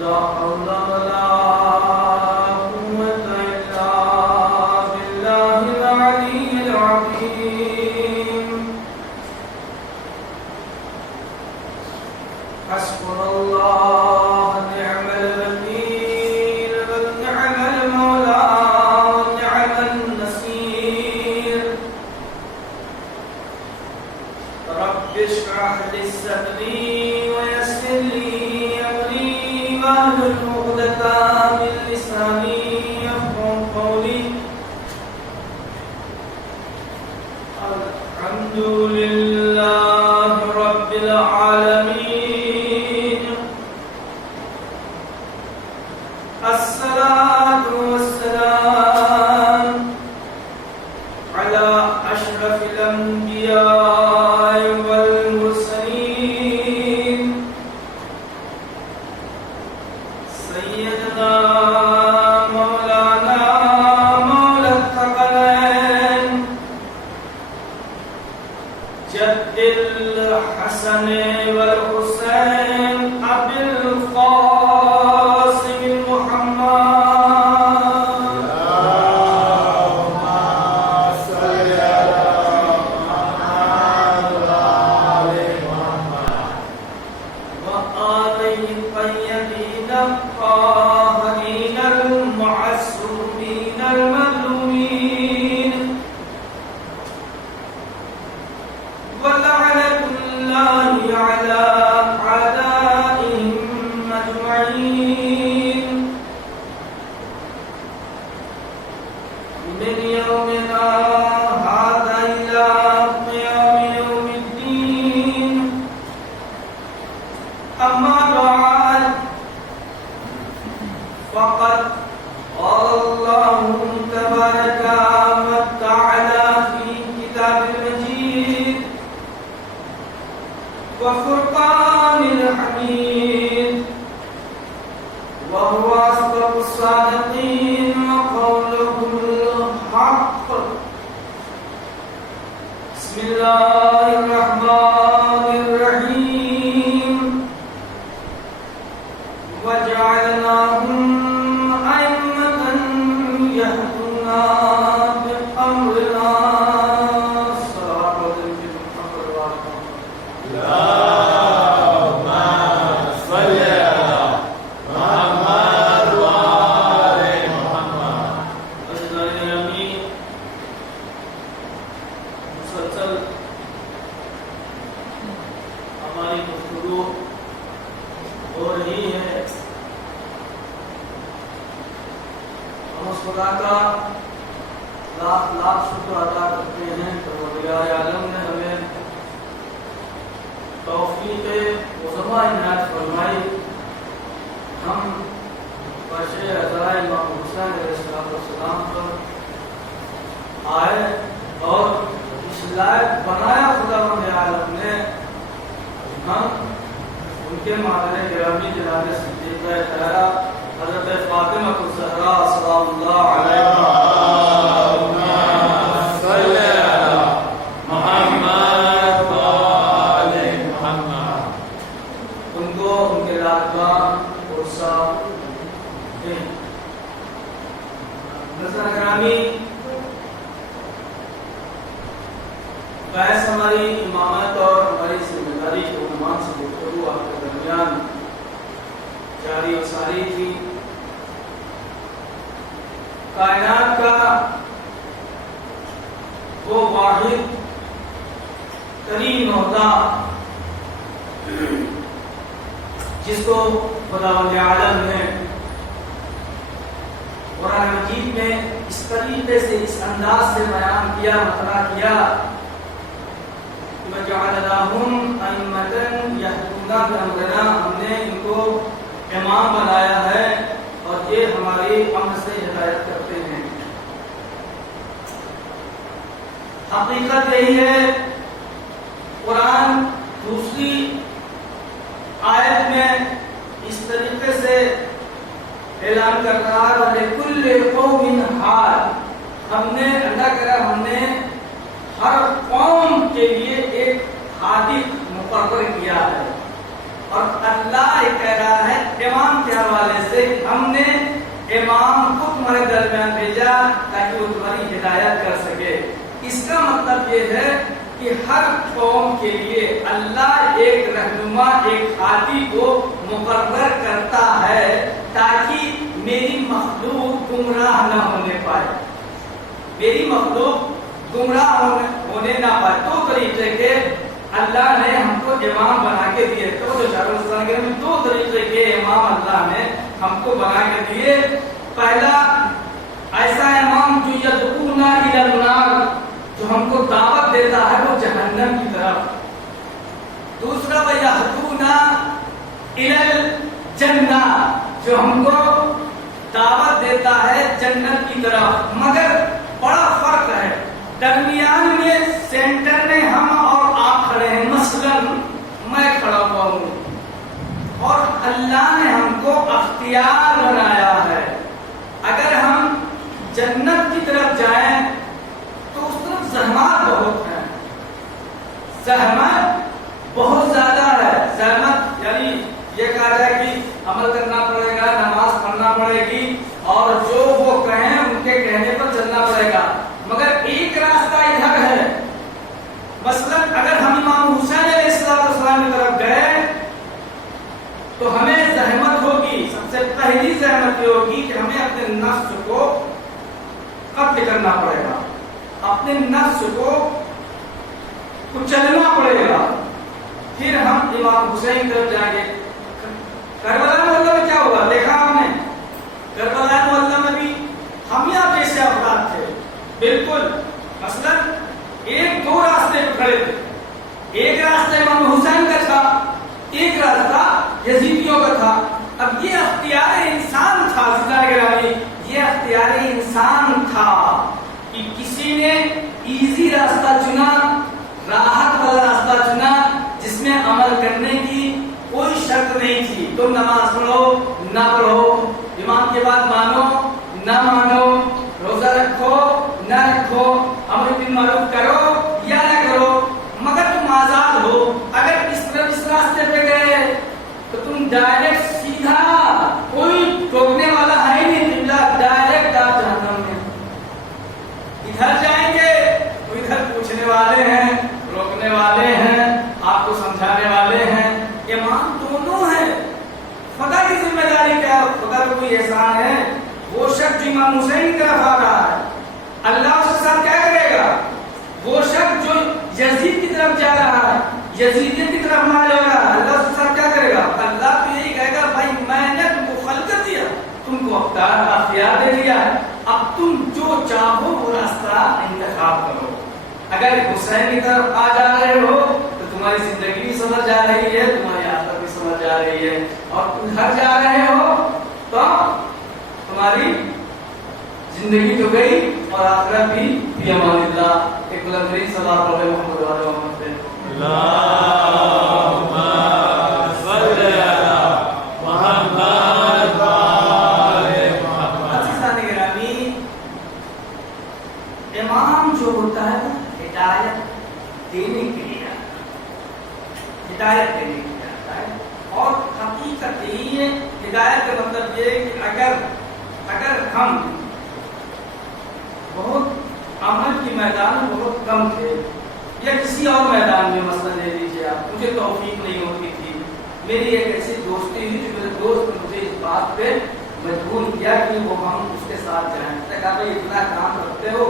لا حول ولا قوة إلا بالله العلي العظيم. حسبنا الله نعم الوكيل ونعم المولى ونعم النصير. رب اشرح لي صدري ويسر لي أمري واحلل عقدة من لساني يفقهوا قولي. الحمد لله رب العالمين. الصلاة والسلام على أشرف الأنبياء والمرسلين سيدنا مولانا مولى الثقلين جد الحسن والحسين أبي القاسم محمد. وآله الطيبين الطاهرين المعصومين المظلومين. ولعنة الله على أعدائهم أجمعين من يومنا هذا إلى قيام يوم الدين. أما بعد فقد قال الله تبارك وتعالى في كتاب المجيد وفرقان الحميد وهو أصدق الصادقين وقوله الحق. بسم الله الرحمن الرحيم. وجعلناهم أئمة يهدون بأمرنا. ہماری گفتگو ہو رہی ہے. ہم اس خدا کا لاکھ لاکھ شکر ادا کرتے ہیں کہ پروردگار عالم نے ہمیں توفیق مصطفیٰ عنایت فرمائی. ہم فرش عذرائے امام حسین علیہ السلام پر آئے اور اس لائق بنایا خدا عالم نے. ہم ان کے مادر گرامی جناب صدیقہ طاہرہ حضرت فاطمہ الزہرا سلام اللہ علیہا ان کو ان کے لادگاہ عرصہ دیں. نظر گرامی بحث ہماری امامت اور ہماری ذمہ داری کے عنوان سے گفتگو آپ کے درمیان جاری و ساری تھی. کائنات کا وہ واحد ترین ہوتا جس کو خداوند عالم نے قرآن مجید میں اس طریقے سے اس انداز سے بیان کیا مطرح کیا. وَجَعَلْنَاهُمْ أَئِمَّةً يَهْدُونَ بِأَمْرِنَا. ہم نے ان کو امام بنایا ہے اور یہ ہماری امر سے ہدایت کرتے ہیں. حقیقت یہی ہے. قرآن دوسری آیت میں اس طریقے سے اعلان کر رہا ہے وَلِكُلِّ قَوْمٍ حَادٍ. ہم نے اللہ کرا ہم نے ہر قوم کے لیے ایک ہادی مقرر کیا ہے. اور اللہ یہ کہہ رہا ہے امام کیا امام کو تمہارے درمیان بھیجا تاکہ وہ تمہاری ہدایت کر سکے۔ اس کا مطلب یہ ہے کہ ہر قوم کے لیے اللہ ایک رہنما، ایک ہادی کو مقرر کرتا ہے تاکہ میری مخلوق گمراہ نہ ہونے پائے، میری مخلوق گمراہ ہونے نہ پائے۔ دو طریقے کے اللہ نے ہم کو امام بنا کے دیے، تو دو طریقے کے امام اللہ نے ہم کو بنا کے دیے۔ پہلا ایسا امام جو یدعونا الی النار، جو ہم کو دعوت دیتا ہے وہ جہنم کی طرف۔ دوسرا ویہدونا الی الجنہ، جو ہم کو دعوت دیتا ہے جنت کی طرف۔ مگر بڑا فرق ہے، درمیان میں سینٹر میں ہم اور آپ کھڑے ہیں، مثلا میں کھڑا ہوا ہوں اور اللہ نے ہم کو اختیار بنایا ہے۔ اگر ہم جنت کی طرف جائیں تو اس طرف زحمات بہت ہیں، زحمت بہت زیادہ ہے۔ زحمت یعنی یہ کہا جائے کہ عمل کرنا پڑے گا، نماز پڑھنا پڑے گی اور جو وہ کہیں ان کے کہنے پر چلنا پڑے گا۔ مگر ایک راستہ ادھر ہے، مثلا اگر ہم امام حسین علیہ السلام کی طرف گئے تو ہمیں زحمت ہوگی۔ سب سے پہلی زحمت یہ ہوگی کہ ہمیں اپنے نفس کو قتل کرنا پڑے گا، اپنے نفس کو کچلنا پڑے گا، پھر ہم امام حسین کی طرف جائیں گے۔ کربلا محلہ میں کیا ہوا دیکھا ہم نے، کربلا محلہ میں بھی ہم یا جیسے افراد تھے بالکل۔ مثلا ایک دو راستے پہ کھڑے تھے، ایک راستہ امام حسین کا تھا، ایک راستہ یزیدیوں کا تھا۔ اب یہ اختیار انسان تھا، یہ اختیار انسان تھا کہ کسی نے ایزی راستہ چنا، راحت والا راستہ چنا، جس میں عمل کرنے کی کوئی شرط نہیں تھی۔ تم نماز پڑھو نہ پڑھو، امام کی بات مانو نہ مانو، روزہ رکھو نہ رکھو، امر بالمعروف کرو یا نہ کرو، مگر تم آزاد ہو۔ اگر اس راستے پہ گئے تو تم ڈائریکٹ سیدھا، کوئی ٹوکنے والا ہے ہی نہیں، ڈائریکٹ آپ جہنم میں۔ ادھر جائیں گے تو ادھر پوچھنے والے ہیں، روکنے والے ہیں، آپ کو سمجھانے والے ہیں۔ امام دونوں ہیں۔ خدا کی ذمہ داری کیا؟ خدا کا کوئی احسان ہے؟ وہ شخص جو امام حسین کی طرف آ رہا ہے، اللہ اس کے ساتھ کیا کرے گا؟ وہ شخص جو یزید کی طرف جا رہا ہے، یزیدیت کی طرف مائل ہو رہا ہے، اللہ اس کے ساتھ کیا کرے گا؟ اللہ تو یہی کہے گا بھائی میں نے تم کو خلق دیا، تم کو اختیار دے دیا ہے، اب تم جو چاہو وہ راستہ انتخاب کرو۔ اگر حسین کی طرف آ جا رہے ہو تو تمہاری زندگی بھی سمجھ جا رہی ہے، تمہاری آخرت بھی سمجھ جا رہی ہے، اور تم گھر جا رہے ہو تو تمہاری زندگی تو گئی اور آخرت بھی فی امان اللہ۔ ایک بلند ترین صلوات پڑھیں محمد و آل محمد پہ۔ اللہم صل علی محمد و آل محمد۔ عزیزان گرامی، امام جو ہوتا ہے ہدایت دینے کے لیے آتا ہے، ہدایت دینے کے لیے آتا ہے، اور حقیقت یہی ہے۔ ہدایت کا مطلب یہ ہے کہ اگر ہم بہت عمل کی میدان میں بہت کم تھے، یا کسی اور میدان میں مثلا لے لیجیے آپ، مجھے توفیق نہیں ہوتی تھی، میری ایک ایسی دوستی ہوئی جو میرے دوست نے مجھے اس بات پہ مجبور کیا کہ وہ ہم اس کے ساتھ جائیں۔ میں نے کہا بھائی اتنا کام کرتے ہو،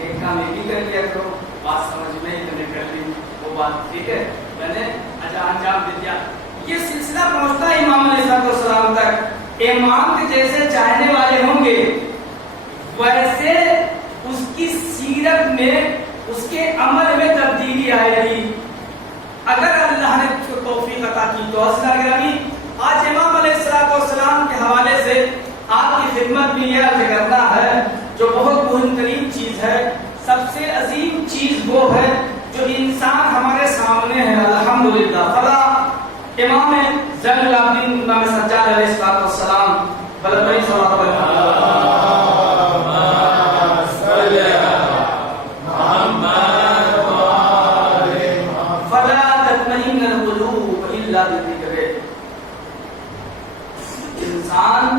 ایک کام یہ بھی کر لیا کرو، بات سمجھ میں ہی کر لی وہ بات، ٹھیک ہے، میں نے انجام دے دیا۔ یہ سلسلہ پہنچتا ہے امام علیہ السلام تک۔ امام کے جیسے چاہنے والے ہوں گے ویسے اس کی سیرت میں، اس کے عمل میں تبدیلی آئے گی، اگر اللہ نے اس کو توفیق عطا کی تو۔ عزیزان گرامی، آج امام علیہ السلام کے حوالے سے آپ کی خدمت میں یہ عرض کرنا ہے جو بہت مہم ترین چیز ہے، سب سے عظیم چیز وہ ہے جو انسان ہمارے سامنے ہے الحمدللہ۔ فلا امام زین العابدین امام سجاد علیہ السلام بلبئی صلوات اللہ انسان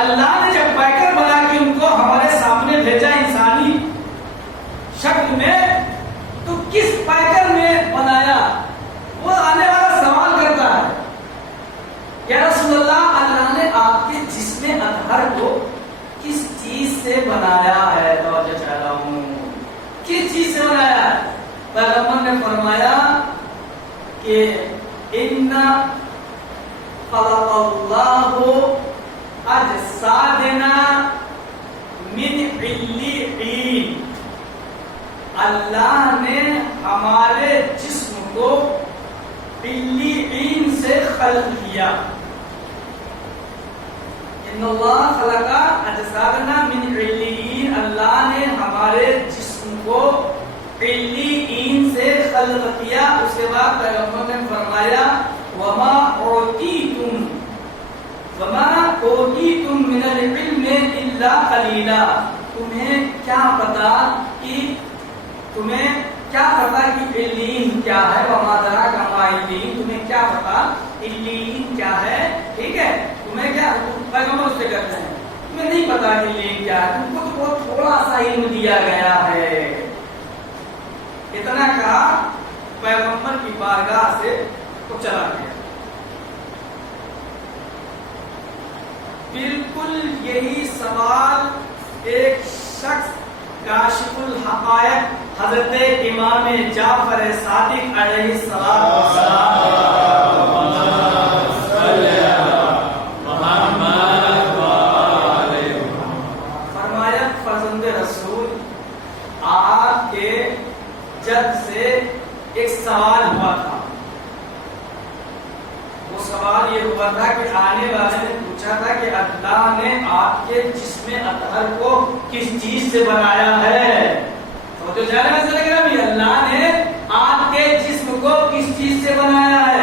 اللہ نے جب پیکر بنا کے ان کو ہمارے سامنے بھیجا انسانی شکل میں، تو کس پیکر میں بنایا؟ وہ آنے والا سوال کرتا ہے، یا رسول اللہ، اللہ نے آپ کے جسم اطہر کو کس چیز سے بنایا ہے؟ توجہ چاہتا ہوں، کس چیز سے بنایا ہے؟ پیغمبر نے فرمایا کہ ان خلق اللہ اجسادنا من علیین، اللہ نے ہمارے جسم کو علیین سے خلق کیا۔ ان اللہ خلق اجسادنا من علیین، اللہ نے ہمارے جسم کو علیین سے خلق کیا۔ اس کے بعد پیغمبر نے فرمایا وما اوتیتم من العلم الا قلیلا، تمہیں کیا پتا کہ علیین کیا ہے؟ وما ادراک ما علیین، تمہیں کیا پتا علیین کیا ہے؟ ٹھیک ہے، تمہیں کیا، پیغمبر اس سے کہتے ہیں تمہیں نہیں پتا کہ علیین کیا ہے، تم کو تو بہت تھوڑا سا علم دیا گیا ہے۔ اتنا کہا، پیغمبر کی بارگاہ سے وہ چلا گیا۔ بالکل یہی سوال ایک شخص کاشف الحقائق حضرت امام جعفر صادق علیہ السلام فرمایا، فرزند رسول، آپ کے جد سے ایک سوال ہوا تھا۔ وہ سوال یہ ہوا تھا کہ آنے والے نے پوچھا تھا کہ اللہ نے آپ کے جسم اطہر کو کس چیز سے بنایا ہے؟ تو جانے میں سے لگ رہا بھی اللہ نے آپ کے جسم کو کس چیز سے بنایا ہے؟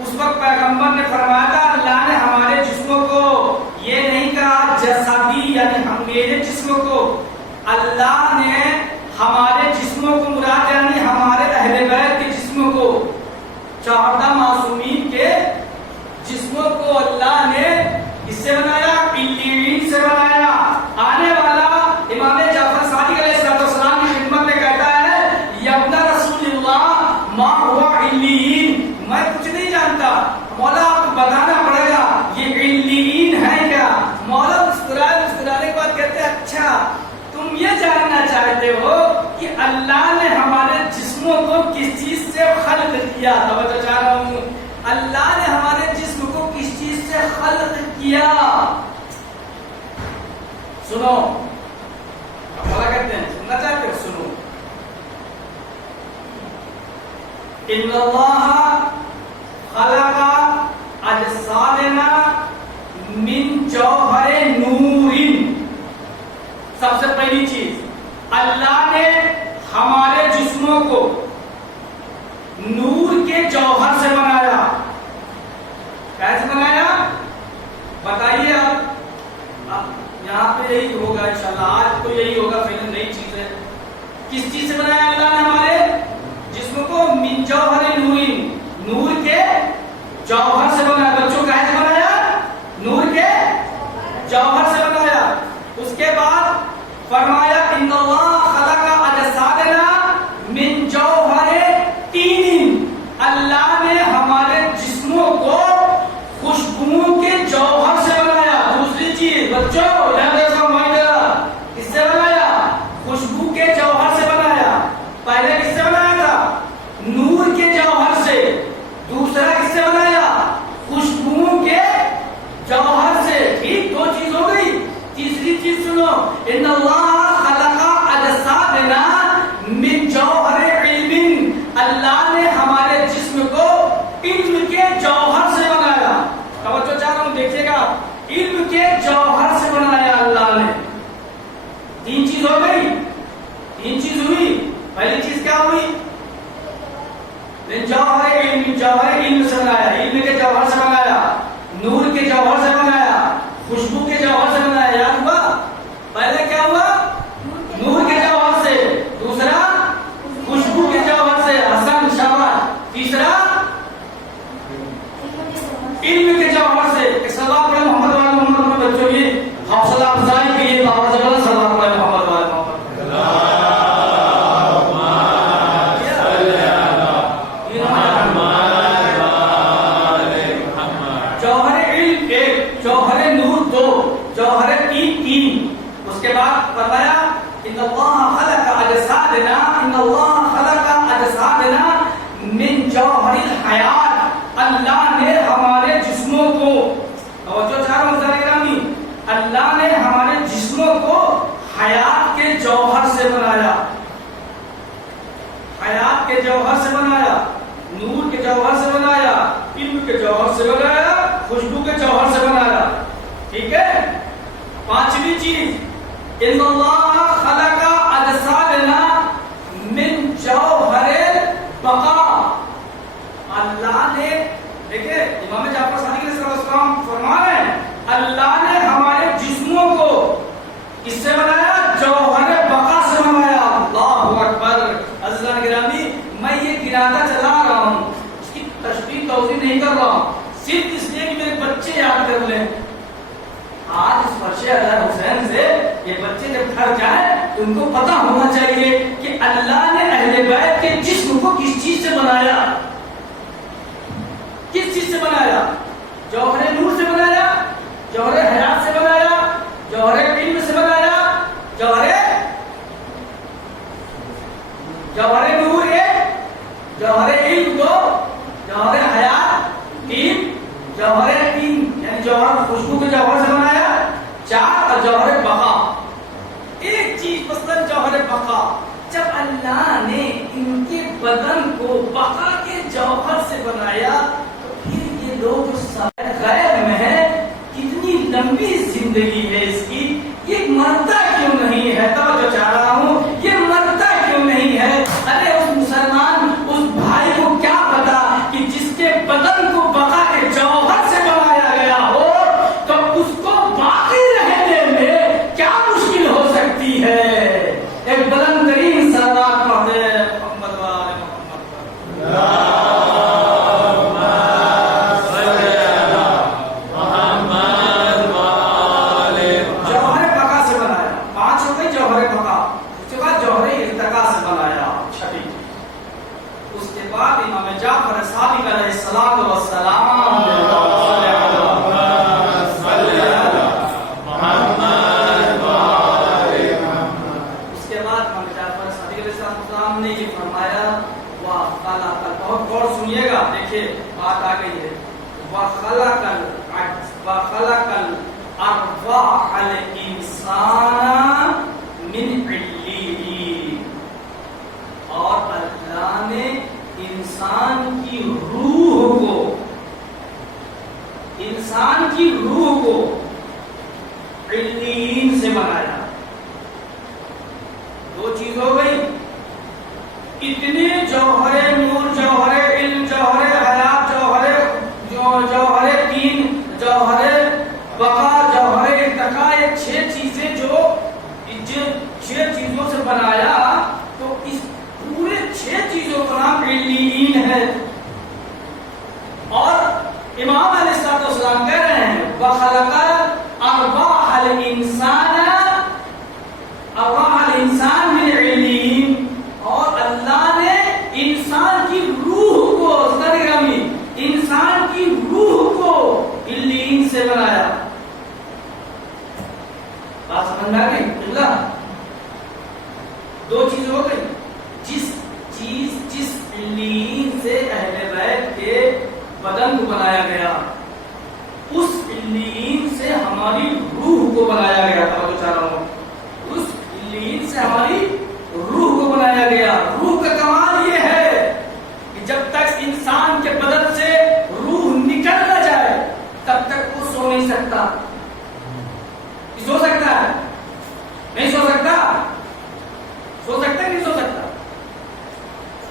اس وقت پیغمبر نے فرمایا تھا اللہ نے ہمارے جسموں کو، یہ نہیں کہا جسدی یعنی ہم میرے جسم کو، اللہ نے ہمارے جسموں کو مراد یعنی ہمارے اہل بیت کے جسموں کو، 14 معصومین کے جسموں کو اللہ نے اس سے بنایا، علیین سے بنایا۔ آنے والا امام جعفر صادق علیہ السلام کی خدمت میں کہتا ہے یا ابن رسول اللہ ما ہوا علیین، میں کچھ نہیں جانتا، مولا آپ کو بتانا پڑے گا یہ علیین ہے کیا؟ مولا مسکرانے کے بعد کہتے ہیں اچھا تم یہ جاننا چاہتے ہو کہ اللہ نے ہمارے جسموں کو کس چیز سے خلق کیا؟ توجہ چاہ رہا ہوں، اللہ نے ہمارے جسم کو کس چیز سے خلق کیا؟ سنو، مولا کہتے ہیں سننا چاہتے ہو؟ سنو، ان اللہ خلق اجسادنا من جوہر نور، سب سے پہلی چیز اللہ نے ہمارے جسموں کو نور کے جوہر سے بنایا۔ کیسے بنایا بتائیے آپ؟ یہاں پہ یہی ہوگا انشاءاللہ، آج تو یہی ہوگا، پھر نئی چیز ہے۔ کس چیز سے بنایا اللہ نے ہمارے جسم کو؟ من جوہر نور، نور کے جوہر سے بنایا۔ بچوں کیسے بنایا؟ نور کے جوہر سے بنایا۔ اس کے بعد فرمایا ان اللہ خلق اجسادنا من جوہر تین، اللہ نے ہمارے جسموں کو خوشبوؤں کے جوہر سے بنایا۔ دوسری چیز بچوں یاد رکھو، کس سے بنایا؟ خوشبو کے جوہر سے بنایا۔ پہلے کس سے بنایا تھا؟ نور کے جوہر سے۔ دوسرا کس سے بنایا؟ خوشبوؤں کے جوہر سے۔ ٹھیک، دو چیز ہو گئی۔ تیسری چیز سنو، ان اللہ خلق اجسادنا من جوہر علم، اللہ نے ہمارے جسم کو علم کے جوہر سے بنایا۔ توجہ چاہ رہا ہوں، دیکھیے گا، علم کے جوہر سے بنایا اللہ نے۔ تین چیز ہو گئی، تین چیز ہوئی۔ پہلی چیز کیا ہوئی؟ من جوہر علم، جوہر علم سے بنایا، علم کے جوہر سے بنایا، نور کے جوہر سے بنایا، خوشبو کے جوہر سے بنایا۔ یاد ہوا؟ پہلے کیا ہوا؟ نور کے جوہر سے، دوسرا خوشبو کے جوہر سے، حسن شاباش، تیسرا علم کے جوہر سے۔ ایک سوال پڑھے محمد ان اللہ خلق اجسادنا ان اللہ خلق اجسادنا من جوہر الحیات، اللہ نے ہمارے جسموں کو، توجہ چاہ رہا ہوں ذرا گرامی، اللہ نے ہمارے جسموں کو حیات کے جوہر سے بنایا، حیات کے جوہر سے بنایا، نور کے جوہر سے بنایا، علم کے جوہر سے بنایا، خوشبو کے جوہر سے بنایا. ٹھیک ہے. پانچویں چیز، ان اللہ خلق اجسادنا من جوہر البقاء، اللہ نے، دیکھیں امام جعفر صادق علیہ السلام فرما رہے ہیں اللہ نے ہمارے جسموں کو کس سے بنایا؟ جوہر بقا سے بنایا. اللہ اکبر. عزیزان گرامی، میں یہ گراتا چلا رہا ہوں، اس کی تشریح توضیح نہیں کر رہا ہوں، صرف اس لیے کہ میرے بچے یاد کر لیں. آج اس فرش اظہر حسین سے یہ بچے جب گھر جائیں تو ان کو پتا ہونا چاہیے کہ اللہ نے اہل بیت کے جسم کو کس چیز سے بنایا، کس چیز سے بنایا؟ جوہر نور سے بنایا، جوہر حیات سے بنایا، جوہر علم سے بنایا. جوہر نور ایک، جوہر علم دو، جوہر حیات تین، جوہر علم یعنی جوہر خوشبو کے جوہر سے بنایا چار، اور جوہر بقا ایک چیز، مثلا جوہر بقا. جب اللہ نے ان کے بدن کو بقا کے جوہر سے بنایا تو پھر یہ لوگ غیب میں ہے، کتنی لمبی زندگی ہے اس کی، یہ مرتا کیوں نہیں ہے؟ توجہ چاہ رہا ہوں، یہ مرتا کیوں نہیں ہے؟ ارے اس مسلمان اس بھائی کو کیا پتا کہ جس کے بدن کو بقا کے جوہر سے بنایا گیا ہو تو اس کو باقی رہنے میں کیا مشکل ہو سکتی ہے. ایک بلند ترین سلوات پڑھتے ہیں محمد وآل محمد. وَخَلَقَ الْأَرْوَاحَ الْإِنسَانَ مِنْ عِلِّيِّينَ، اور اللہ نے انسان کی روح کو، انسان کی روح کو علیین سے بنایا. دو چیز ہو گئی، اتنے جوہر نور، جوہر علم، جوہر حیات، جوہر دین، جوہر بقا، جوہر ارتقاء، یہ چھ چیزیں جو چھ چیزوں سے بنایا تو اس پورے چھ چیزوں کا نام علیین ہے. اور امام علیہ الصلوۃ والسلام کہہ رہے ہیں وَخَلَقَ أَرْوَاحَ الْإِنسَانِ مِنْ عِلِّيِّينَ، اور اللہ نے انسان کی روح کو، انسان کی روح کو علیین سے بنایا. بات سمجھ میں آ گئی؟ دو چیز ہو گئی، جس علیین سے اہل بیت کے بدن کو بنایا گیا، اس علیین سے ہماری روح کو بنایا گیا. توجہ چاہ رہا ہوں، اس علیین سے ہماری روح کو بنایا گیا. روح کا کمال یہ ہے کہ جب تک انسان کے بدن سے روح نکل نہ جائے تب تک وہ سو نہیں سکتا. سو سکتا ہے؟ نہیں سو سکتا. سو سکتا ہے نہیں سو سکتا.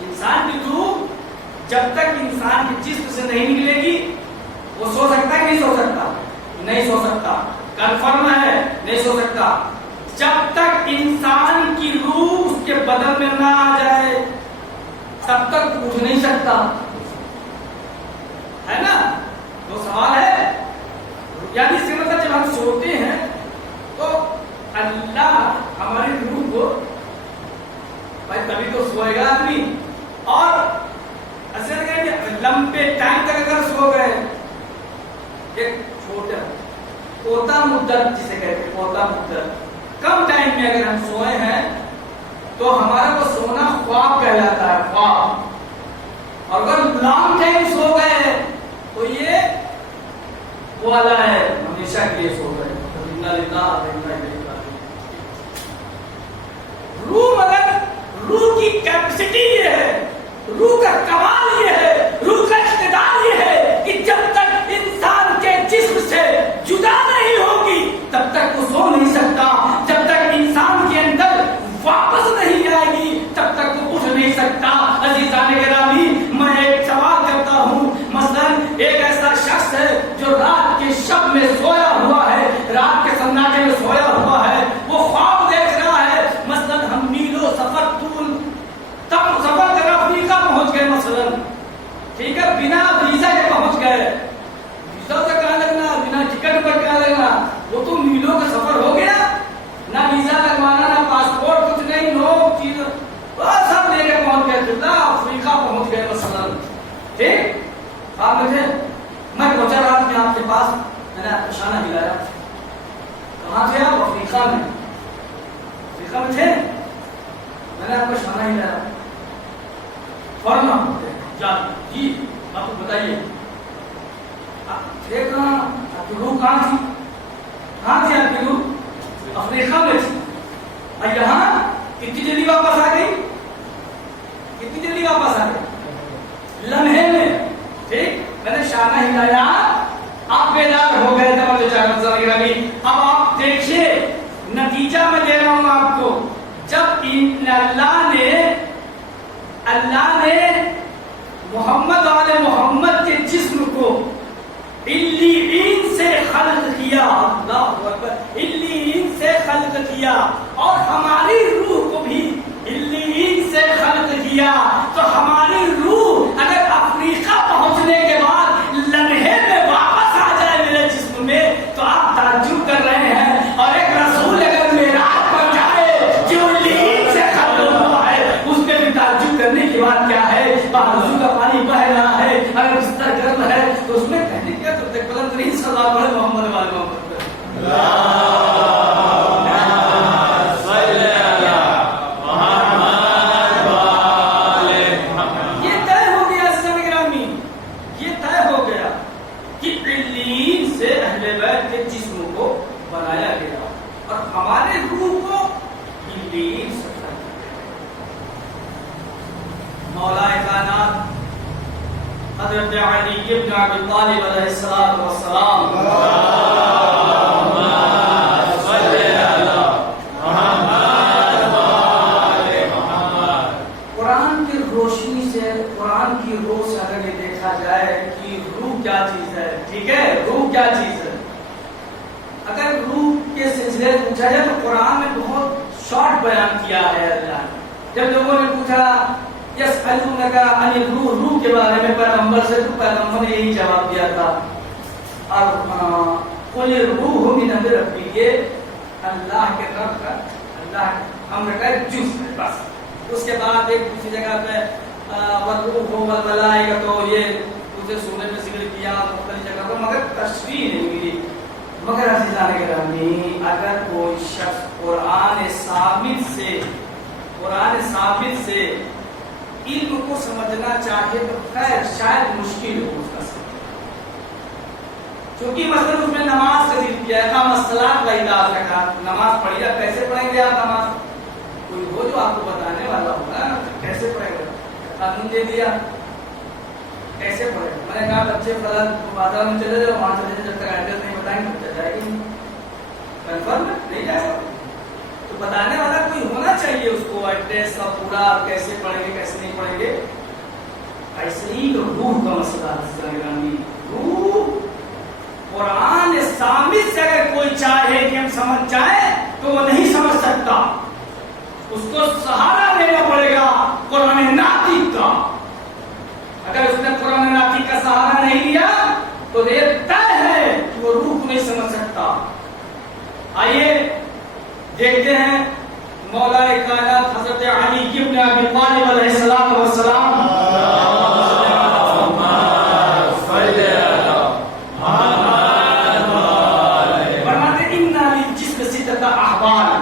انسان کی روح جب تک انسان کے جسم سے نہیں نکلے گی وہ سو سکتا ہے نہیں سو سکتا؟ نہیں سو سکتا. کنفرم ہے نہیں سو سکتا. جب تک انسان کی روح اس کے بدن میں نہ آ جائے تب تک اٹھ نہیں سکتا ہے نا. تو سوال ہے، یعنی اس کا مطلب جب ہم سوتے ہیں تو اللہ ہماری روح کو، بھائی تبھی تو سوئے گا آدمی. اور اصل کہ لمبے ٹائم تک اگر سو گئے، ایک چھوٹا مدت جسے کہتے ہیں پوتا مدت، کم ٹائم میں اگر ہم سوئے ہیں تو ہمارا وہ سونا خواب کہلاتا ہے، خواب. اور اگر لانگ ٹائم سو گئے تو یہ والا ہے، ہمیشہ کے لیے سو گئے. روح مگر روح کی کیپیسٹی یہ ہے، روح کا کمال یہ ہے، روح کا اقتدار یہ ہے کہ جب تک انسان کے جسم سے جدا نہیں ہوگی تب تک وہ سو نہیں سکتا. جب تک انسان کے اندر واپس نہیں آئے گی تب تک وہ اٹھ نہیں سکتا. عزیزان گرامی، میں ایک سوال کرتا ہوں. مثلا ایک ایسا شخص ہے جو رات کے شب میں سویا ہوا ہے، رات کے سناٹے میں سویا ہوا ہے، وہ خواب دیکھ رہا ہے. مثلا ہم میلوں سفر طول تب سفر کر افریقہ پہنچ گئے مثلا، ٹھیک ہے، بنا ویزا کے پہنچ گئے. ویزا سے کہاں لگنا، بنا ٹکٹ پر کہاں لگنا، وہ تو میلوں کا سفر ہو گیا. نہ ویزا لگوانا، نہ پاسپورٹ، کچھ نہیں، نو چیز سب لے کے پہنچ گئے، افریقہ پہنچ گئے مثلا. ٹھیک، آپ میں تھے، میں پہنچا رہا تھا آپ کے پاس، میں نے آپ کو شانہ ہلایا. کہاں تھے آپ؟ افریقہ میں. افریقہ میں تھے، میں نے آپ کو شانہ ہلایا. فوراً آپ ہوتے جی آپ کو بتائیے آپ تھے کہاں، آپ کی روح کہاں تھی؟ کہاں تھی آپ کی روح؟ افریقہ میں تھی. اور یہاں کتنی جلدی واپس آ گئی، کتنی جلدی واپس آ گئی، لمحے میں. ٹھیک، میں نے شانہ ہلایا، آپ بیدار ہو گئے تھے. اب آپ دیکھیے نتیجہ میں دے رہا ہوں آپ کو. جب اللہ نے محمد والے محمد کے جسم کو علیین سے خلق کیا، اللہ اکبر، علیین سے خلق کیا، اور ہماری روح کو بھی علیین سے خلق کیا. تو ہماری روح اگر افریقہ پہنچنے کے بعد لمحے میں واپس آ جائے میرے جسم میں تو آپ تعجب کر رہے ہیں. اور ایک رسول اگر معراج پر جائے جو علیین سے خلق ہوا ہے اس میں بھی تعجب کرنے کی بات کیا ہے. وضو کا پانی بہ رہا ہے، اگر بستر گرم ہے تو اس میں کہنے کیا تو بلند ترین صلوات پڑھے محمد والے محمد پر. یہ طے ہو گیا عزیزان گرامی، یہ طے ہو گیا کہ علیین سے اہل بیت کے جسم کو بنایا گیا اور ہمارے روح کو علیین سے. مولا کائنات حضرت علی ابن ابی طالب علیہ الصلوۃ والسلام، قرآن کی روشنی سے، قرآن کی روح سے اگر یہ دیکھا جائے کہ روح کیا چیز ہے، ٹھیک ہے، روح کیا چیز ہے. اگر روح کے سلسلے سے پوچھا جائے تو قرآن میں بہت شارٹ بیان کیا ہے اللہ نے. جب لوگوں نے پوچھا یسألونک عن الروح، روح کے بارے میں پیغمبر سے، تو پیغمبر نے یہی جواب دیا تھا، اور قل الروح من امر ربی، یہ اللہ کے طرف کا، اللہ امر کا جز ہے بس. اس کے بعد ایک دوسری جگہ پہ والروح والملائکۃ، یہ دوسرے سورے میں ذکر کیا مختلف جگہ پر، مگر تشریح نہیں ملی. مگر عزیزان گرامی، اگر کوئی شخص قرآن ثابت سے علم کو سمجھنا چاہے تو خیر شاید مشکل ہو اس کا سمجھنا، کیونکہ مثلا اس میں نماز کا ذکر کیا ہے، اقامۃ الصلاۃ و ایتاء الزکوٰۃ، نماز پڑھی جائے. کیسے پڑھیں گے آپ نماز؟ کوئی ہو جو آپ کو بتانے والا ہوگا کیسے پڑھے گا. قانون دے دیا کیسے پڑھے گا. میں نے کہا بچے فلاں بازار میں چلے جاؤ، وہاں چلے جب تک ایڈریس نہیں بتائیں گے تو جائے گی کنفرم نہیں جائے گا. تو بتانے والا کوئی ہونا چاہیے، اس کو ایڈریس کا پورا، کیسے پڑھیں گے کیسے نہیں پڑھیں گے. ایسے ہی تو روح کا مسئلہ ہے. روح قرآن ثابت سے اگر کوئی چاہے کہ ہم سمجھ جائیں تو وہ نہیں سمجھ سکتا، اس کو سہارا لینا پڑے گا قرآن ناطق کا. اگر اس نے قرآن ناطق کا سہارا نہیں لیا تو یہ طے ہے کہ وہ روح کو نہیں سمجھ سکتا. آئیے دیکھتے ہیں مولا کائنات حضرت علی ابن ابی طالب علیہ السلام والسلام، فرماتے ان للجسم ستۃ احوال.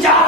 4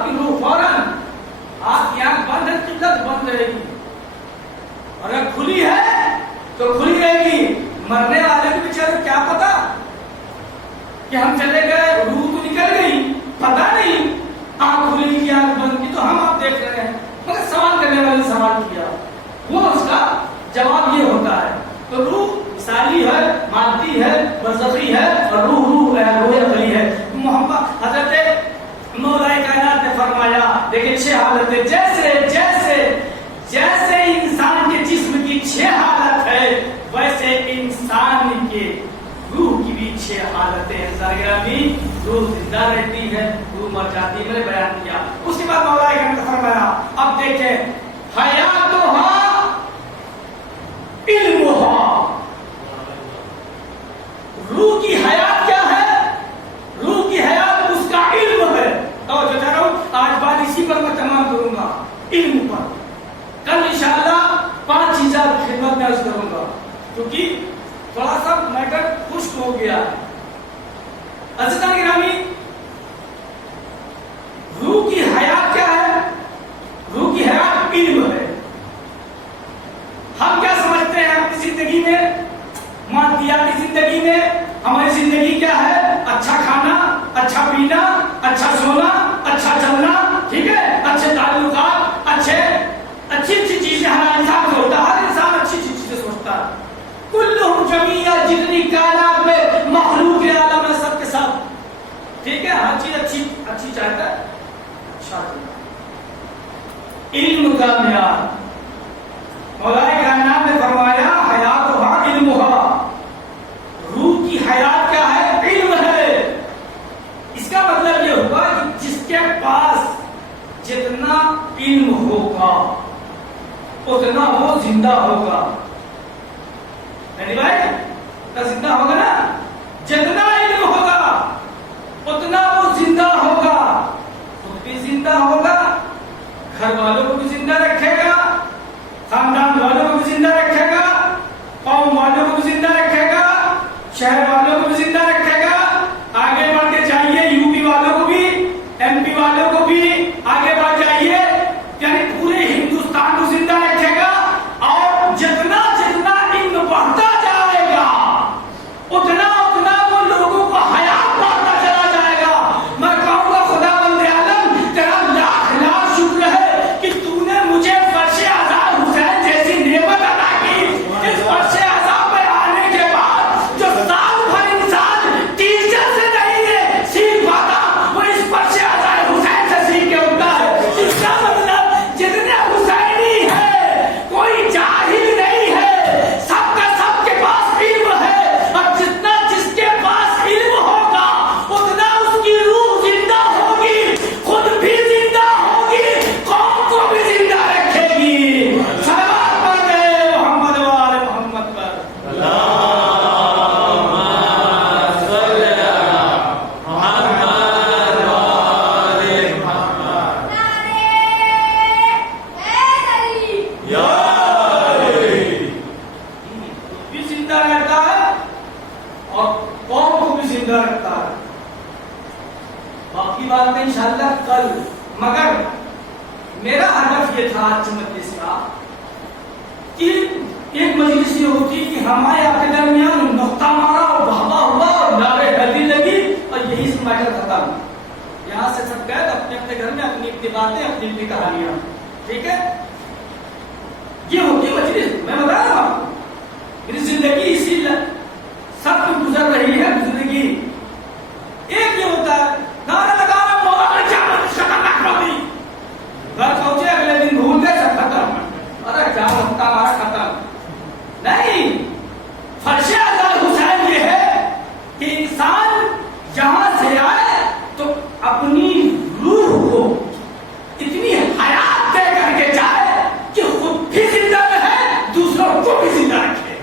آپ کی روح فوراً، آپ کی آنکھ بند ہے قبلت بند رہے گی، اور اگر کھلی ہے تو کھلی رہے گی۔ مرنے والے کو بیچارے کیا پتا کہ ہم چلے گئے، روح تو نکل گئی، پتا نہیں، آنکھ کھلی کی آنکھ بند کی تو ہم آپ دیکھ رہے ہیں، مگر سوال کرنے والے نے سوال کیا، وہ اس کا جواب یہ ہوتا ہے۔ تو روح مثالی ہے، مادی ہے، برزخی ہے، اور روح عقلی ہے۔ محمد حضرت مولا کائنات نے فرمایا، دیکھیں 6 حالتیں، جیسے انسان کے جسم کی 6 حالت ہے، ویسے انسان کے روح کی بھی 6 حالتیں ہیں۔ سرگرامی، روح زندہ رہتی ہے، روح مر جاتی ہے، میں نے بیان کیا۔ اس کے بعد مولا کائنات نے فرمایا، اب دیکھیں، حیاتھا علمھا، روح کی حیات کیا ہے؟ روح کی حیات اس کا علم ہے۔ توجہ چاہ رہا ہوں، آج بات اسی پر میں تمام کروں گا، علم پر۔ کل انشاءاللہ 5 چیزیں خدمت میں عرض کروں گا، کیونکہ تھوڑا سا میٹر خشک ہو گیا ہے۔ عزیزان گرامی، روح کی حیات کیا ہے؟ روح کی حیات علم ہے۔ ہم کیا سمجھتے ہیں اپنی زندگی میں، مادیاتی زندگی میں ہماری زندگی کیا ہے؟ اچھا کھانا، اچھا پینا، اچھا سونا، اچھا چلنا، ٹھیک ہے، اچھے تعلقات، اچھی چیزیں ہر انسان کو ہوتا ہے، ہر انسان اچھی چیزیں سوچتا ہے۔ کلہم جمیعا، جتنی کائنات میں مخلوق عالم ہے سب کے سب، ٹھیک ہے، ہر چیز اچھی چاہتا ہے، اچھا علم کا معیار۔ مولا کائنات نے فرمایا، حیاتھا علمھا، روح کی حیات کیا ہے؟ علم ہے۔ اس کا مطلب یہ ہوا کہ جس کے پاس جتنا علم ہوگا اتنا وہ زندہ ہوگا۔ یعنی بھائی اتنا زندہ ہوگا نا، جتنا علم ہوگا اتنا وہ زندہ ہوگا، خود بھی زندہ ہوگا، گھر والوں کو بھی زندہ رکھے گا، خاندان والوں کو بھی زندہ رکھے گا، قوم والوں کو بھی زندہ رکھے گا، شہر والوں کو بھی زندہ رکھے گا۔ آگے بڑھ کے جائیے، یو پی والوں کو بھی، ایم پی والوں کو بھی، آگے بڑھ جائیے، یعنی پورے ہندوستان کو زندہ رکھے گا۔ اور جتنا جتنا علم بڑھتا جائے گا اتنا اتنا وہ لوگوں کو حیات بڑھتا چلا جائے گا۔ میں کہوں گا خدا بند عالم تیرا لاکھ لاکھ شکر ہے کہ تو نے مجھے فرش آزاد حسین جیسی نعمت عطا کی۔ اس فرش آزاد پہ آنے کے بعد جو سال بھر انسان ٹیچر سے نہیں سیکھ پاتا، وہ اس فرش آزاد حسین سے سیکھ کے ہوتا ہے۔ اس کا مطلب جتنے حسینی ہے کوئی جاہل نہیں ہے، سب کا سب کے پاس علم ہے، اور جتنا جس کے پاس علم ہوگا اتنا اس کی روح زندہ ہوگی، خود بھی زندہ ہوگی، قوم کو بھی زندہ رکھے گی۔ صلوات پڑھیں محمد و آل محمد پر۔ بھی زندہ رہتا ہے اور قوم کو بھی زندہ رکھتا ہے۔ باقی باتیں انشاءاللہ کل، مگر میرا ہدف یہ تھا آج مجلس کا کہ ایک مجلس یہ ہوتی کہ ہمارے آپ کے درمیان نقطہ مارا اور بہبا ہوا اور نعرے ہلدی لگی اور یہی سے میٹر ختم۔ یہاں سے سب گئے اپنے اپنے گھر میں اپنی اپنی باتیں، اپنی اپنی کہانیاں، ٹھیک ہے، یہ ہوتی مجلس۔ میں بتا رہا ہوں آپ کو میری زندگی اسی سب میں گزر رہی ہے زندگی۔ ایک یہ ہوتا ہے نعرہ لگانا، مولا نے کیا خطرناک ہوتی، گھر پہنچے اگلے دن بھول گئے، سب ختم، ارے کیا ہوتا ہمارا ختم نہیں۔ فرش آزاد حسین یہ ہے کہ انسان جہاں سے آئے تو اپنی روح کو اتنی حیات دے کر کے جائے کہ خود بھی زندہ رہے، دوسروں کو بھی زندہ رکھے۔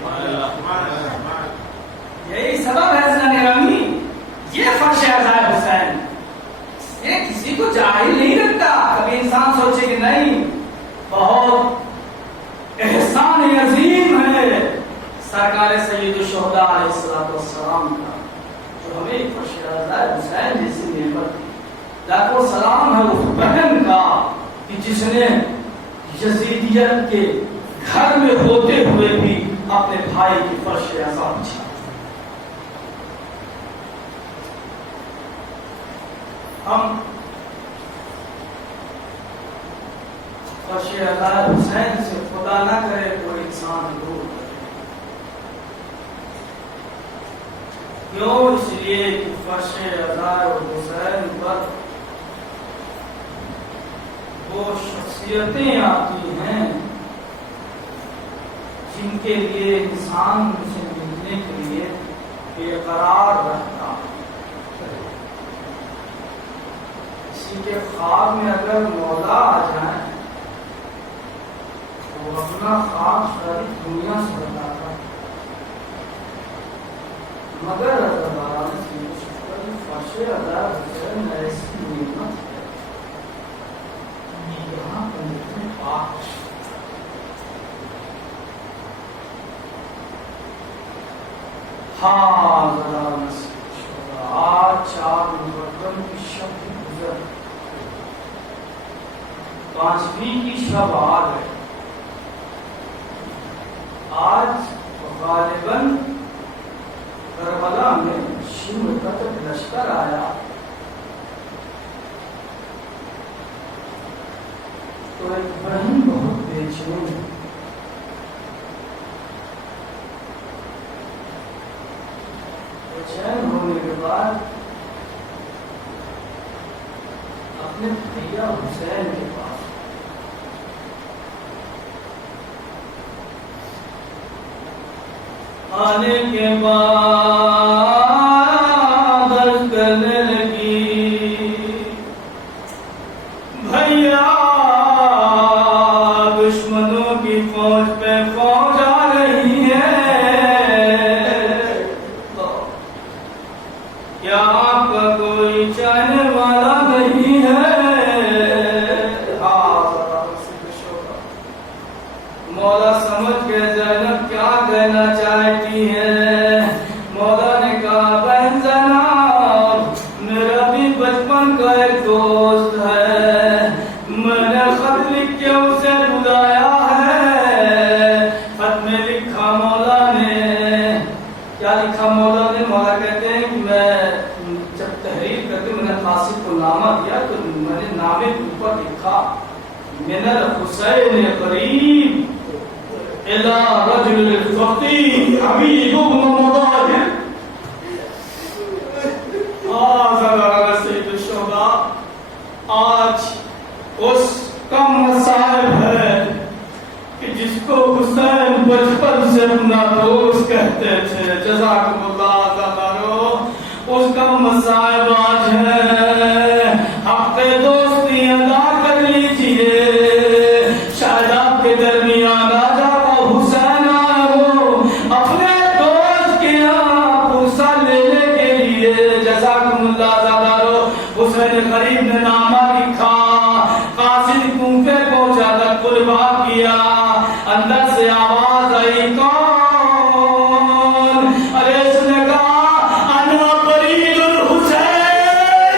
یہی سبب ہے حضرت گرامی، یہ فرش آزاد حسین یہ کسی کو جاہل نہیں رکھتا۔ کبھی انسان سوچے کہ نہیں، بہت احسان عظیم ہے سرکار سید الشہداء علیہ السلام کا، جو ہمیں فرش آزاد حسین جیسی نعمت دی۔ لاکھوں سلام ہے وہ کہ جس نے یزیدیت کے گھر میں ہوتے ہوئے بھی اپنے بھائی کی فرش عذاب چھا. ہم فرش عذاب حسین سے خدا نہ کرے کوئی انسان دور کرے. کیوں؟ اس لیے کہ فرش عذاب حسین پر وہ شخصیتیں آتی ہیں جن کے لیے انسان سے ملنے کے لیے بے قرار رہتا. کسی کے خواب میں اگر مولا آ جائیں تو وہ اپنا خواب ساری دنیا سے بتاتا. مگر اگر وارانسی فرش عذاب حسین ایسی نعمت ہے آج 4 محرم کی شب گزر 5ویں کی شب آ گئے. آج غالباً کربلا میں شیو کا لشکر آیا تو ایک بہن بہت بے چین ہونے کے بعد اپنے بھیا حسین کے پاس آنے کے بعد عرض کرنے لگی بھیا دشمنوں کی فوج پہ فوج آ رہی ہے. کیا آپ کا کوئی چاہنے والا نہیں ہے؟ مولا سمجھ کے زینب کیا کہنا چاہتی ہے. مولا نے کہا بہن زینب میرا بھی بچپن کا ایک دوست ہے. میں نے خط لکھ کے اسے بلایا ہے. خط میں لکھا مولا نے کیا لکھا؟ مولا کہتے ہیں کہ میں جب تحریر کر کے میں نے قاصد کو نامہ دیا تو میں نے نامے کے اوپر لکھا من الحسین قریب الى رجل الفقیر حبیب بن مظاہر. سید الشہداء آج اس کا مصائب ہے کہ جس کو حسین بچپن سے اپنا دوست کہتے تھے. جزاکم اللہ تعالیٰ. اس کا مصائب آج ہے. حق دوستی ادا کر لیجیے. شاید آپ کے درمیان آجا کو حسین آئے ہو اپنے دوست کے یہاں پوسا لینے کے لیے. جزاکم اللہ تعالیٰ. حسین غریب نے نامہ لکھا. قاصد کوفے پہنچا کر قلبہ کیا. اندر سے آواز آئی کون؟ ارے اس نے کہا انا برید الحسین.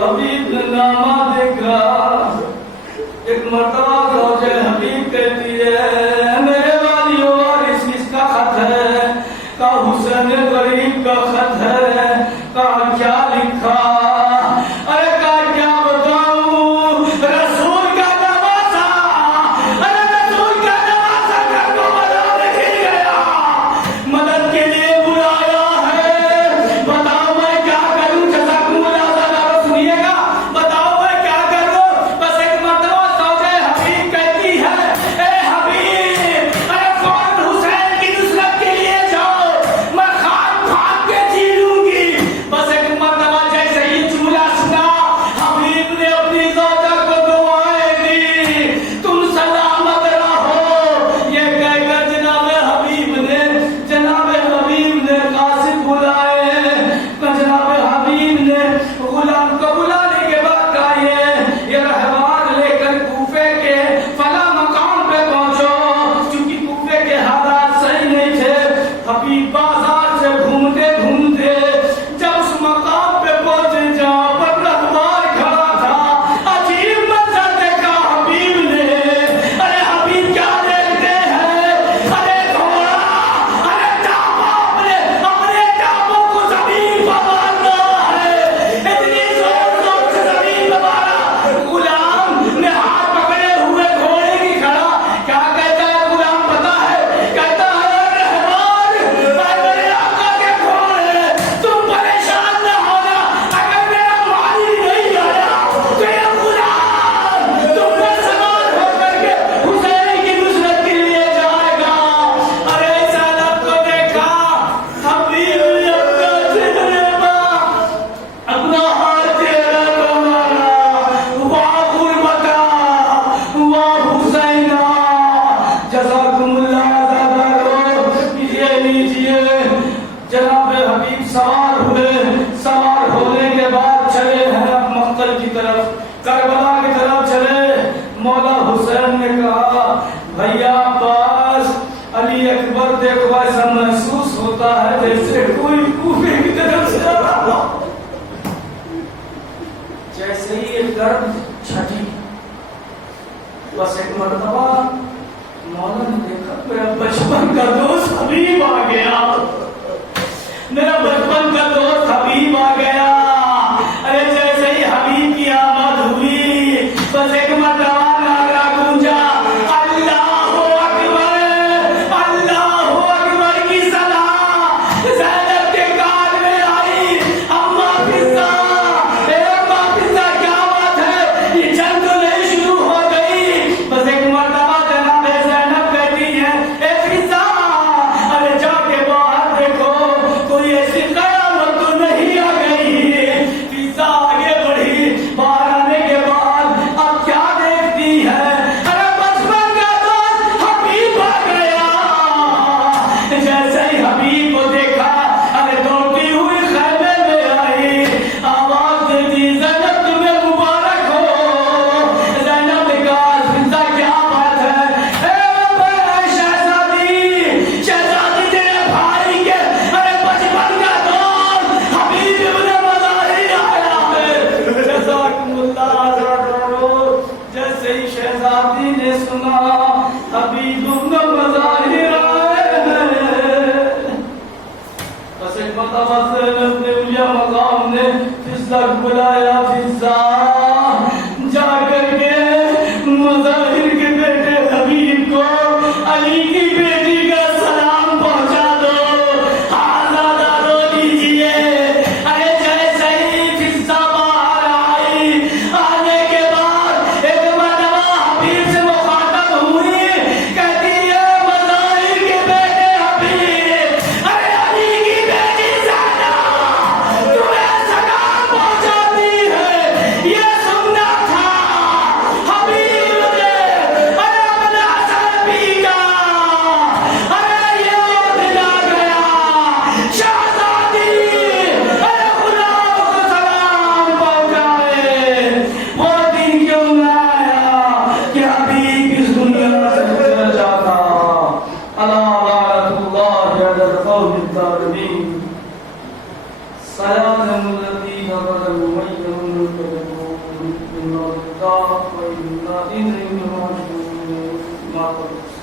حبیب نے نامہ دیکھا. ایک مرتبہ زوجہ حبیب کہتی ہے میرے والیو وارث کس کا خط ہے؟ کہا حسین غریب کا خط ہے. کہا کیا لکھا؟ ارے کہا کیا بتاؤں، رسول کا نواسا، ارے رسول کا نواسا گھر کو مدد نہیں گیا، مدد کے لیے بلایا ہے. بتاؤ میں کیا کروں؟ جزاکم اللہ تعالیٰ. سنیے گا، بتاؤ میں کیا کروں؟ بس ایک مرتبہ زوجہ حبیب کہتی ہے اے حبیب، ارے فوراً حسین کی نصرت کے لیے جاؤ، میں خاک پھاک کے جی لوں گی. بس ایک مرتبہ جیسے ہی جملہ سنا، حبیب نے اپنی زوجہ کو دعائیں دی، تم سلامت رہو. یہ کہہ کر جناب حبیب نے قاصد بلائے. جناب حبیب نے غلام کو بلانے کے بعد کہا یہ رہبار لے کر کوفے کے فلاں مقام پہ پہنچو. چونکہ کوفے کے حالات صحیح نہیں تھے، حبیب بازار سے گھومتے گھومتے جب اس مقام پہ پہنچے جہاں پر رہبار کھڑا تھا، عجیب منظر دیکھا حبیب نے. ارے حبیب کیا دیکھتے ہیں؟ ارے گھوڑا، ارے ٹاپا، اپنے ٹاپوں کو زمین پر مارنا ہے. اتنی زور زور سے زمین پر مارا. غلام نے ہاتھ پکڑے ہوئے گھوڑے کی کھڑا. کیا کہتا ہے غلام پتا ہے؟ کہتا ہے رہبار، اے میرے آقا کے گھوڑے، تم پریشان نہ ہونا، اگر میرا مالک نہیں آیا تو یہ غلام تم پر سوار ہو کر کے حسین کی نصرت کے لیے جائے گا. ارے اس حالت کو دیکھا حبیب نے اپنا چہرے پر اپنا ہاتھ چہرے کو مارا. واہ غربتا، واہ حسینہ، جزاکم اللہ تعالیٰ. یہ لیجیے. جناب حبیب سوار ہوئے. سوار ہونے کے بعد چلے ہیں اب مقتل کی طرف، کربلا کی طرف چلے. مولا حسین نے کہا بھیا عباس، علی اکبر دیکھو ایسا محسوس ہوتا ہے جیسے کوئی کوفے کی طرف سے آ رہا ہو. جیسے ہی یہ گرد چھٹی، بس ایک مرتبہ مولا نے دیکھا میرا بچپن کا دوست حبیب آ گیا، میرا بچپن کا دوست حبیب آ گیا. ارے جیسے ہی حبیب کی آمد ہوئی، بس ایک مرتبہ نعرہ گونجا اللہ اکبر، اللہ اکبر کی صدا زینب کے کان میں آئی. اما فضا، اے اما فضا کیا بات ہے؟ یہ جنگ تو نہیں شروع ہو گئی. بس ایک مرتبہ جناب زینب کہتی ہے اے فضا، ارے جا کے باہر دیکھو کوئی ایسی قیامت تو نہیں آ گئی. فضا آگے بڑھی. باہر آنے کے بعد اب کیا دیکھتی ہے؟ ارے بچپن کا دوست حبیب آ گیا. جیسے ہی حبیب کو دیکھا، ارے دوڑتی ہوئی خیمے میں آئی، آواز دیتی زینب تمہیں مبارک ہو. زینب نے کہا فضا کیا بات ہے؟ اے شہزادی، شہزادی تیرے بھائی کے ارے بچپن کا دوست حبیب ابن مظاہر آیا ہے. جزاکم اللہ تعالیٰ. جیسے ہی شہزادی نے سنا حبیب ابن مظاہر آئے ہیں، بس ایک مرتبہ زینب نے اولیا مقام نے فضا کو بلایا. فضا جا کر کے مظاہر کے بیٹے حبیب کو علی کی بیٹی کا سلام پہنچا دو. آزادہ رو لیجیے. ارے جیسے ہی فضا باہر آئی، آنے کے بعد ایک مرتبہ حبیب سے مخاطب ہوئی، کہتی ہے مظاہر کے بیٹے حبیب، ارے علی کی بیٹی زینب تمہیں سلام پہنچاتی ہے. یہ سننا تھا حبیب نے ارے اپنا سر پیٹا. ارے یہ وقت آ گیا شہزادی ارے غلام کو سلام پہنچائے. وہ دن کیوں نہ آیا کہ حبیب اس دنیا سے گزر جاتا. الا لعنت اللہ علی القوم الظالمین. سلام الذین ظلموا الله وإنا إليه راجعون.